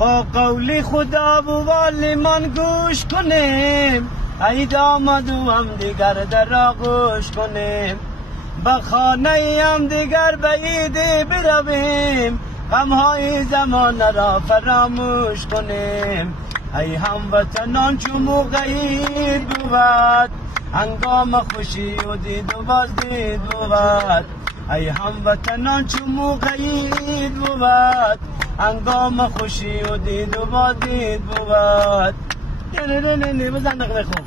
با قول خدا و والمان گوش کنیم، عید آمد و هم دیگر در آغوش کنیم. با خانه هم دیگر به عید برویم، غمهای زمان را فراموش کنیم. ای هموطنان چو موقع عید بود، هنگام خوشی و دید و بازدید بود. ای هموطنان چو موقع عید بود، هنگام خوشی و دید و بازدید بود. بزن دقیقه خوب.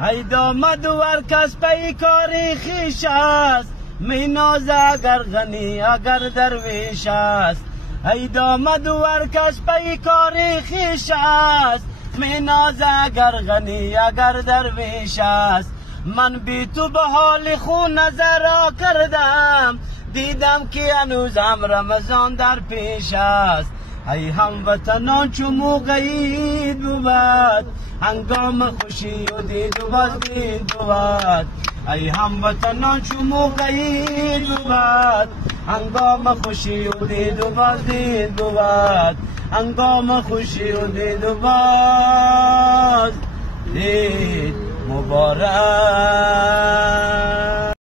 عید آمد و هر کس پی کاری خویش است، می نازه اگر غنی اگر درویش است. عید آمد و هر کس پی کاری خویش است، می نازه اگر غنی اگر درویش است. من بی تو به حال خون نظر کردم، دیدم که هنوزم رمضان در پیش است. ای هموطنان چو موقع عید بود، هنگام خوشی و دید و بازدید بود. ای هموطنان چو موقع عید بود، هنگام خوشی و دید و بازدید بود. هنگام خوشی و دید و بازدید مبارک.